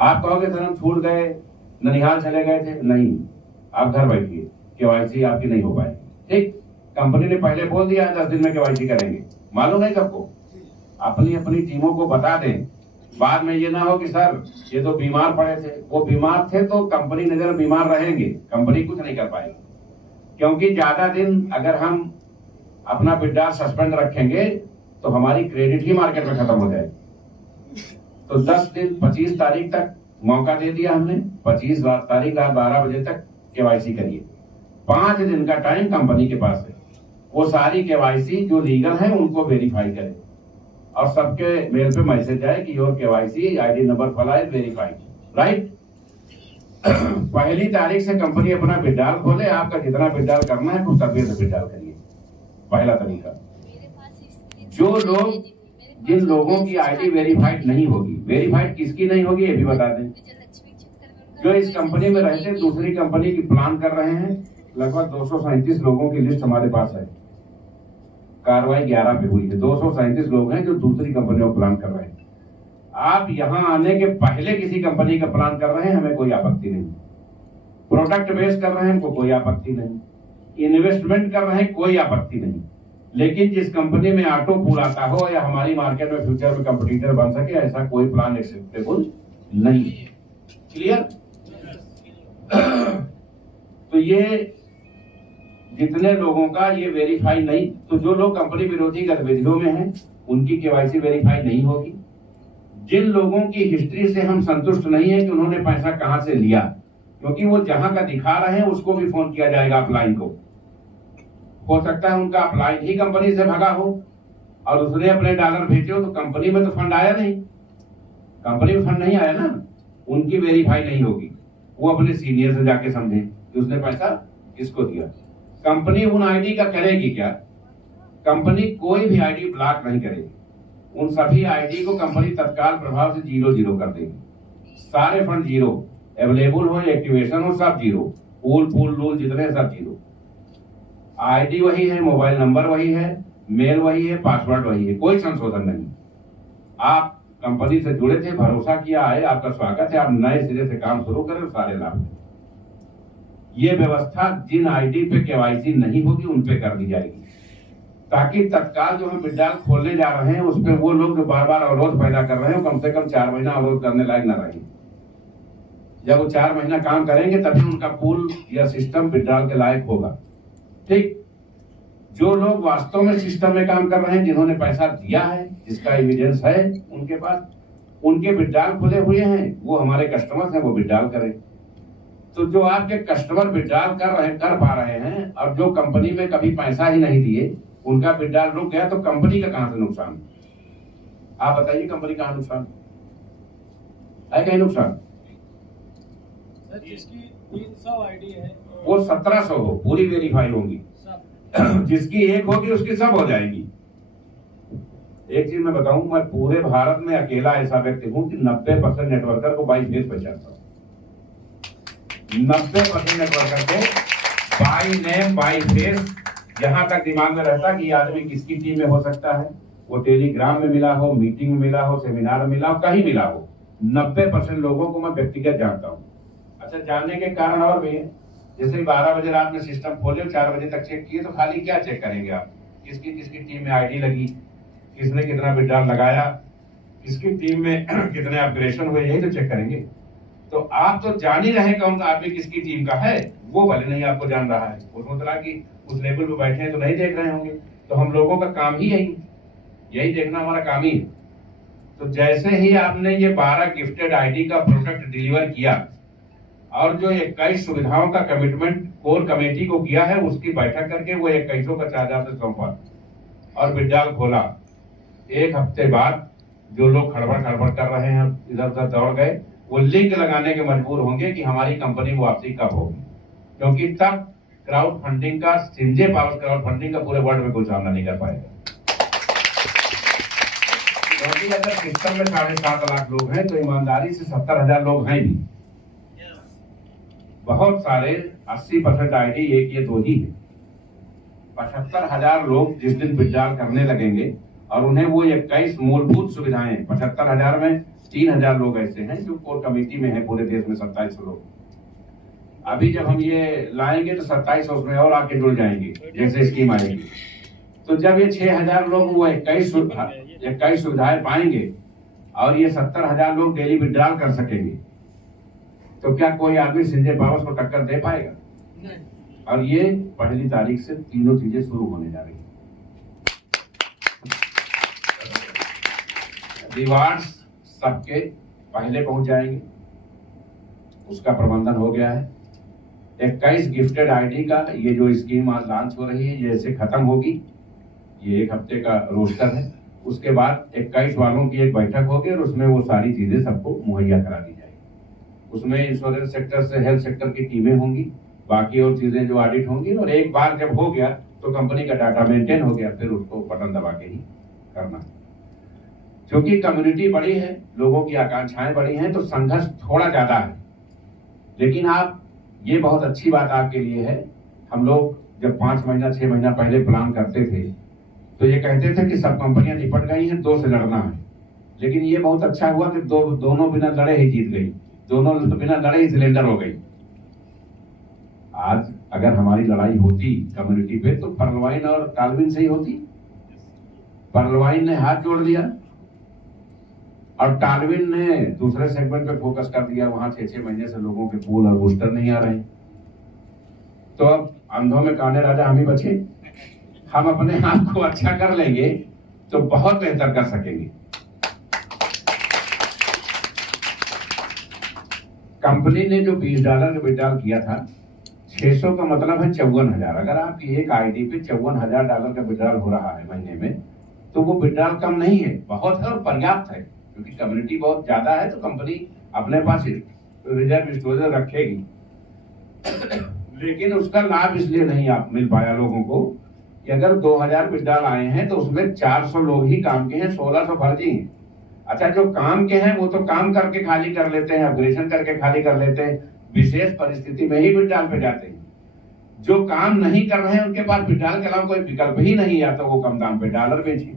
आप कहोगे सर हम छूट गए, ननिहाल चले गए थे, नहीं, आप घर बैठिए, केवाईसी आपकी नहीं हो पाएगी। ठीक, कंपनी ने पहले बोल दिया है 10 दिन में केवाईसी करेंगे, मालूम है सबको। अपनी अपनी टीमों को बता दें, बाद में ये ना हो कि सर ये तो बीमार पड़े थे। वो बीमार थे तो कंपनी नजर बीमार रहेंगे, कंपनी कुछ नहीं कर पाएगी। क्योंकि ज्यादा दिन अगर हम अपना विड्रॉल सस्पेंड रखेंगे तो हमारी क्रेडिट ही मार्केट में खत्म हो जाएगी। तो 10 दिन 25 तारीख तक मौका दे दिया हमने, 25 तारीख रात 12 बजे तक केवाईसी करिए। 5 दिन का टाइम कंपनी के पास है, वो सारी केवाईसी जो लीगल है उनको वेरीफाई करे और सबके मेल पे मैसेज आए कि योर केवाईसी आईडी नंबर फला इज वेरीफाइड, राइट। पहली तारीख से कंपनी अपना विड्रॉल खोले, आपका जितना विड्रॉल करना है कुछ तभी से विड्रॉल करिए। पहला तरीका। जो लोग, जिन लोगों की आईडी वेरीफाइड नहीं होगी, वेरीफाइड किसकी नहीं होगी ये भी बता दें। जो इस कंपनी में रहते दूसरी कंपनी की प्लान कर रहे हैं, लगभग 237 लोगों की लिस्ट हमारे पास है, कार्रवाई 11 पे हुई है। 237 लोग हैं जो दूसरी कंपनियों में प्लान कर रहे हैं। आप यहां आने के पहले किसी कंपनी का प्लान कर रहे हैं, हमें कोई आपत्ति नहीं। प्रोडक्ट बेस कर रहे हैं, हमको कोई आपत्ति नहीं। इन्वेस्टमेंट कर रहे हैं, कोई आपत्ति नहीं। लेकिन जिस कंपनी में ऑटो पूल आता हो या हमारी मार्केट में फ्यूचर में कंपटीटर बन सके, ऐसा कोई प्लान एक्सेप्टेबल नहीं है। क्लियर? तो ये जितने लोगों का ये वेरीफाई नहीं, तो जो लोग कंपनी विरोधी गतिविधियों में हैं उनकी केवाईसी वेरीफाई नहीं होगी। जिन लोगों की हिस्ट्री से हम संतुष्ट नहीं है कि उन्होंने पैसा कहां से लिया, क्योंकि वो जहां का दिखा रहे हैं उसको भी फोन किया जाएगा अपलाइन को। हो सकता है उनका अपलाइन ही कंपनी से भगा हो और उसने अपने डॉलर भेजे हो, तो कंपनी में तो फंड आया नहीं, कंपनी में फंड नहीं आया ना, उनकी वेरीफाई नहीं होगी। वो अपने सीनियर से जाके समझे कि उसने पैसा किसको दिया। कंपनी उन आईडी का करेगी क्या? कंपनी कोई भी आईडी ब्लॉक नहीं करेगी। उन सभी आईडी को कंपनी तत्काल प्रभाव से 0 कर देगी। सारे फंड 0, अवेलेबल हो, एक्टिवेशन हो, सब 0, पूल रूल जितने सब 0। आईडी वही है, मोबाइल नंबर वही है, मेल वही है, पासवर्ड वही है, कोई संशोधन नहीं। आप कंपनी से जुड़े थे, भरोसा किया है, आपका स्वागत है, आप नए सिरे से काम शुरू करें, सारे लाभ। ये व्यवस्था जिन आईडी पे केवाईसी नहीं होगी उन पे कर दी जाएगी, ताकि तत्काल जो हम विड्रॉल खोलने जा रहे हैं उस पर वो लोग जो बार बार अवरोध पैदा कर रहे हैं कम से कम 4 महीना अवरोध करने लायक न रहे। जब वो 4 महीना काम करेंगे तभी उनका पूल या सिस्टम विड्रॉल के लायक होगा। ठीक, जो लोग वास्तव में सिस्टम में काम कर रहे हैं, जिन्होंने पैसा दिया है, जिसका एविडेंस है उनके पास, उनके विड्रॉल खुले हुए हैं, वो हमारे कस्टमर्स हैं, वो विड्रॉल करें। तो जो आपके कस्टमर विड्रॉल कर पा रहे हैं और जो कंपनी में कभी पैसा ही नहीं दिए, उनका विड्रॉल रुक गया, तो कंपनी का कहां से नुकसान? आप बताइए, कंपनी कहां नुकसान है? कहीं नुकसान? सर जिसकी 300 आईडी है वो 1700 हो, पूरी वेरीफाई होंगी। जिसकी एक होगी उसकी सब हो जाएगी। एक चीज मैं बताऊं, मैं पूरे भारत में अकेला ऐसा व्यक्ति हूं कि 90% नेटवर्कर को बाई फेस पहचानता हूं। 90% नेटवर्कर को बाई नेम बाई फेस, जहां तक दिमाग में रहता कि आदमी किसकी टीम में हो सकता है, वो टेलीग्राम में मिला हो, मीटिंग में मिला हो, सेमिनार में मिला हो, कहीं मिला हो, 90% लोगों को मैं व्यक्तिगत जानता हूं। अच्छा, जानने के कारण और भी है, जैसे 12 बजे रात में सिस्टम खोले, 4 बजे तक चेक किए, तो खाली क्या चेक करेंगे आप? किसकी किसकी टीम में आईडी लगी, किसने कितना विड्रॉल लगाया, किसकी टीम में कितने अपग्रेडेशन हुए, यही तो चेक करेंगे। तो आप तो जान ही रहे कौन सा आदमी किसकी टीम का है, वो भले नहीं आपको जान रहा है, वो सोच रहा कि उस लेवल पे बैठे हैं तो नहीं देख रहे होंगे। तो हम लोगों का काम ही यही देखना हमारा काम ही है। तो जैसे ही आपने ये 12 गिफ्टेड आईडी का प्रोडक्ट डिलीवर किया और जो 21 सुविधाओं का कमिटमेंट कोर कमेटी को किया है, उसकी बैठक करके वो 21 का चार्ज आपसे सौंपा और विड्रॉल खोला, 1 हफ्ते बाद जो लोग खड़बड़ कर रहे हैं, इधर उधर दौड़ गए, वो लिंक लगाने के मजबूर होंगे कि हमारी कंपनी वापसी कब होगी, क्योंकि तब क्राउड फंडिंग का, सिंजे पावर क्राउड फंडिंग का पूरे वर्ल्ड में कोई सामना नहीं कर पाएगा। क्योंकि अगर सिस्टम में 7.5 लाख लोग हैं तो ईमानदारी से 70,000 लोग हैं भी, बहुत सारे 80% आईडी 1 या 2 ही है। 75,000 लोग जिस दिन विड्रॉल करने लगेंगे और उन्हें वो 21 मूलभूत सुविधाएं, 75,000 में 3000 लोग ऐसे हैं जो कोर कमेटी में हैं पूरे देश में, 27 लोग। अभी जब हम ये लाएंगे तो 27 उसमें और आके जुड़ जाएंगे जैसे स्कीम आएगी। तो जब ये 6000 लोग वो 21 सुविधाएं पाएंगे और ये 70,000 लोग डेली विड्रॉल कर सकेंगे, तो क्या कोई आदमी संजय पावर्स को टक्कर दे पाएगा? नहीं। और ये 1 तारीख से तीनों चीजें शुरू होने जा रही है। रिवार्ड्स सबके पहले पहुंच जाएंगे, उसका प्रबंधन हो गया है। 21 गिफ्टेड आईडी का ये जो स्कीम आज लॉन्च हो रही है, जैसे खत्म होगी, ये 1 हफ्ते का रोस्टर है, उसके बाद 21 वालों की एक बैठक होगी और उसमें वो सारी चीजें सबको मुहैया करा दी जाएगी। उसमें इंश्योरेंस सेक्टर से हेल्थ सेक्टर की टीमें होंगी, बाकी और चीजें जो ऑडिट होंगी, और एक बार जब हो गया तो कंपनी का डाटा मेंटेन हो गया, फिर उसको बटन दबा के ही करना है। क्योंकि कम्युनिटी बड़ी है, लोगों की आकांक्षाएं बड़ी हैं, तो संघर्ष थोड़ा ज्यादा है। लेकिन आप, ये बहुत अच्छी बात आपके लिए है, हम लोग जब 5 महीना 6 महीना पहले प्लान करते थे तो ये कहते थे कि सब कंपनियां निपट गई हैं, 2 से लड़ना है। लेकिन ये बहुत अच्छा हुआ कि दोनों बिना लड़े ही जीत गई, दोनों बिना लड़े ही सिलेंडर हो गई। आज अगर हमारी लड़ाई होती कम्युनिटी पे तो पर्लवाइन और टालविन से ही होती। पर्लवाइन ने हाथ जोड़ दिया और टालविन ने दूसरे सेगमेंट पे फोकस कर दिया, वहां 6-6 महीने से लोगों के पूल और बूस्टर नहीं आ रहे। तो अब अंधों में काने राजा हम ही बचे। हम अपने आप को अच्छा कर लेंगे तो बहुत बेहतर कर सकेंगे। कंपनी ने जो $20 का विड्रॉल किया था, 600 का मतलब है 54,000। अगर आपकी एक आईडी पे $54,000 का विड्रॉल हो रहा है महीने में, तो वो विड्रॉल कम नहीं है, बहुत है और पर्याप्त है। क्योंकि कम्युनिटी बहुत ज्यादा है तो कंपनी अपने पास रिजर्व स्टोरेज रखेगी। लेकिन उसका लाभ इसलिए नहीं आप मिल पाया लोगों को कि अगर 2000 विड्रॉल आए हैं तो उसमें 400 लोग ही काम के हैं, 1600 फर्जी हैं। अच्छा, जो काम के हैं वो तो काम करके खाली कर लेते हैं, अपग्रेडेशन करके खाली कर लेते हैं, विशेष परिस्थिति में ही विड्रॉल पे जाते हैं। जो काम नहीं कर रहे हैं उनके पास विड्रॉल के अलावा कोई विकल्प ही नहीं है, तो वो कम दाम पे डॉलर बेचे।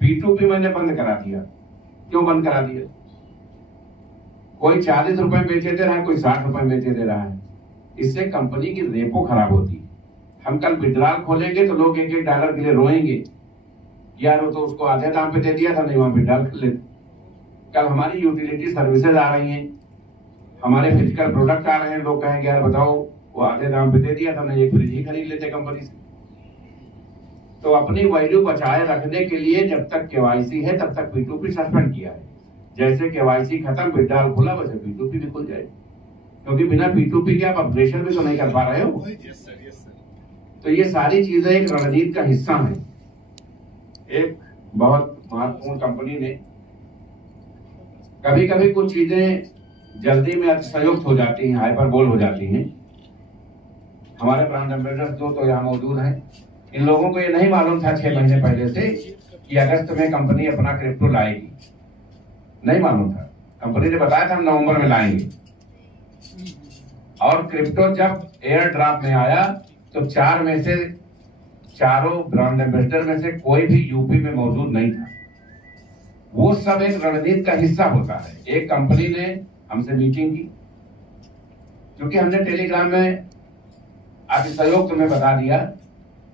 P2P मैंने बंद करा दिया। क्यों बंद करा दिया? कोई 40 रुपए बेचे दे रहा है, कोई 60 रुपए बेचे दे रहा है। इससे कंपनी की रेपो खराब होती है। हम कल विड्रॉल खोलेंगे तो लोग $1-1 के लिए रोएंगे, यार वो तो उसको आधे दाम पे दे दिया था, नहीं वहां विड्रॉल कर लेते। कल हमारी यूटिलिटी सर्विसेज आ रही हैं, हमारे फिजिकल प्रोडक्ट आ रहे हैं, लोग कहेंगे यार बताओ वो आधे दाम पे दे दिया था, नहीं एक फ्रिज ही खरीद लेते कंपनी से। तो अपनी वैल्यू बचाए रखने के लिए जब तक केवाईसी है तब तक P2P सस्पेंड किया है। जैसे केवाईसी खत्म, विड्रॉल खुला, वैसे P2P भी खुल जाएगा। क्योंकि बिना P2P के आप अपग्रेडेशन भी तो नहीं कर पा रहे हो। तो ये सारी चीजें एक रणनीति का हिस्सा है। एक बहुत महत्वपूर्ण कंपनी ने, कभी कभी कुछ चीजें जल्दी में अतिशयोक्त हो जाती हैं, हाइपरबोल हो जाती हैं। हमारे ब्रांड एम्बेसडर तो यहाँ मौजूद हैं, इन लोगों को ये नहीं मालूम था 6 महीने पहले से कि अगस्त में कंपनी अपना क्रिप्टो लाएगी, नहीं मालूम था। कंपनी ने बताया था हम नवंबर में लाएंगे, और क्रिप्टो जब एयर ड्रॉप में आया तो 4 में से चारों ब्रांड एम्बेसडर में से कोई भी यूपी में मौजूद नहीं था। वो सब एक रणनीति का हिस्सा होता है। एक कंपनी ने हमसे मीटिंग की, क्योंकि हमने टेलीग्राम में अतिशयोक्त में बता दिया,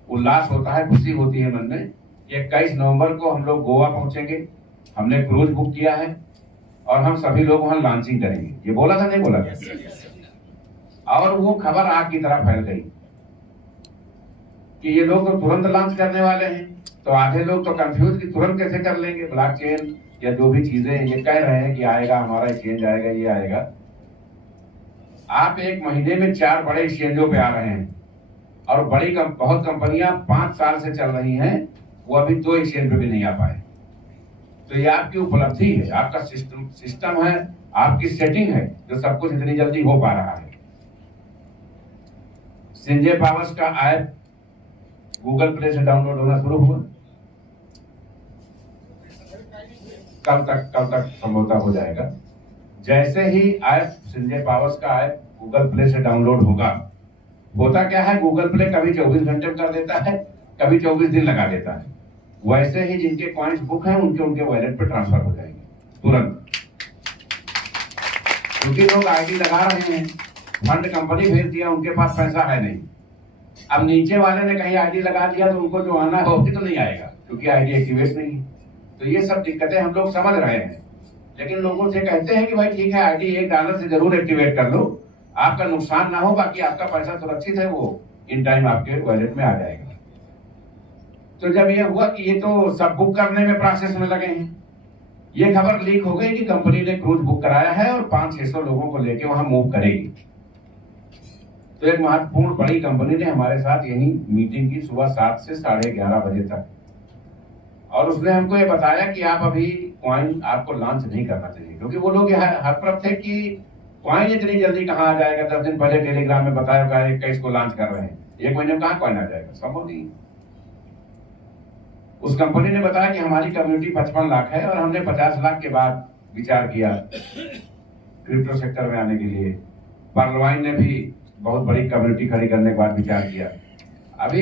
उल्लास होता है, खुशी होती है मन में। 21 नवंबर को हम लोग गोवा पहुंचेंगे, हमने क्रूज बुक किया है और हम सभी लोग वहां लॉन्चिंग करेंगे। ये बोला था, नहीं बोला था? और वो खबर आग की तरह फैल गई कि ये लोग तो तुरंत लॉन्च करने वाले हैं। तो आधे लोग तो कंफ्यूज कि तुरंत कैसे कर लेंगे, ब्लॉकचेन या जो भी चीजें ये कह रहे हैं कि आएगा, हमारा एक्सचेंज आएगा, ये आएगा। आप 1 महीने में 4 बड़े एक्सचेंजों पे आ रहे हैं, और बहुत कंपनियां 5 साल से चल रही हैं, वो अभी 2 एक्सचेंज पे भी नहीं आ पाए। तो ये आपकी उपलब्धि है, आपका सिस्टम है, आपकी सेटिंग है, जो सब कुछ इतनी जल्दी हो पा रहा है। संजय पावर्स का ऐप गूगल प्ले से डाउनलोड होना शुरू हुआ, कल तक संभवतः हो जाएगा। जैसे ही ऐप संजय पावर्स का ऐप गूगल प्ले से डाउनलोड होगा, होता क्या है, गूगल प्ले कभी 24 घंटे में कर देता है, कभी 24 दिन लगा देता है। वैसे ही जिनके कॉइन्स बुक हैं उनके वॉलेट पे ट्रांसफर हो जाएंगे तुरंत। क्योंकि लोग आईडी लगा रहे हैं, फंड कंपनी भेज दिया, उनके पास पैसा है नहीं। अब नीचे वाले ने कहीं आईडी लगा दिया तो उनको जो आना है वो भी तो नहीं आएगा, क्योंकि आईडी एक्टिवेट नहीं है। तो ये सब दिक्कतें हम लोग समझ रहे हैं, लेकिन लोगों से कहते हैं कि भाई ठीक है, आईडी $1 से जरूर एक्टिवेट कर लो, आपका नुकसान ना हो, बाकी आपका पैसा सुरक्षित है, वो इन टाइम आपके वॉलेट में आ जाएगा। तो जब ये हुआ कि ये तो सब बुक करने में प्रोसेस में लगे हैं, ये खबर लीक हो गई कि कंपनी ने क्रूज बुक कराया है और 500-600 लोगों को लेके वहां मूव करेगी। तो एक महत्वपूर्ण बड़ी कंपनी ने हमारे साथ यही मीटिंग की सुबह 7 से 11:30 बजे तक, और उसने हमको ये बताया कि आप अभी कॉइन आपको लॉन्च नहीं करना चाहिए, क्योंकि वो लोग हतप्रभ थे कि कॉइन इतनी जल्दी कहाँ आ जाएगा। 10 दिन पहले टेलीग्राम में बताया होगा 21 को लॉन्च कर रहे हैं, 1 महीने में कहाँ कॉइन आ जाएगा, संभव नहीं। उस कंपनी ने बताया कि हमारी कम्युनिटी 55 लाख है और हमने 50 लाख के बाद विचार किया क्रिप्टो सेक्टर में आने के लिए। पर्लवाइन ने भी बहुत बड़ी कम्युनिटी खड़ी करने के बाद विचार किया। अभी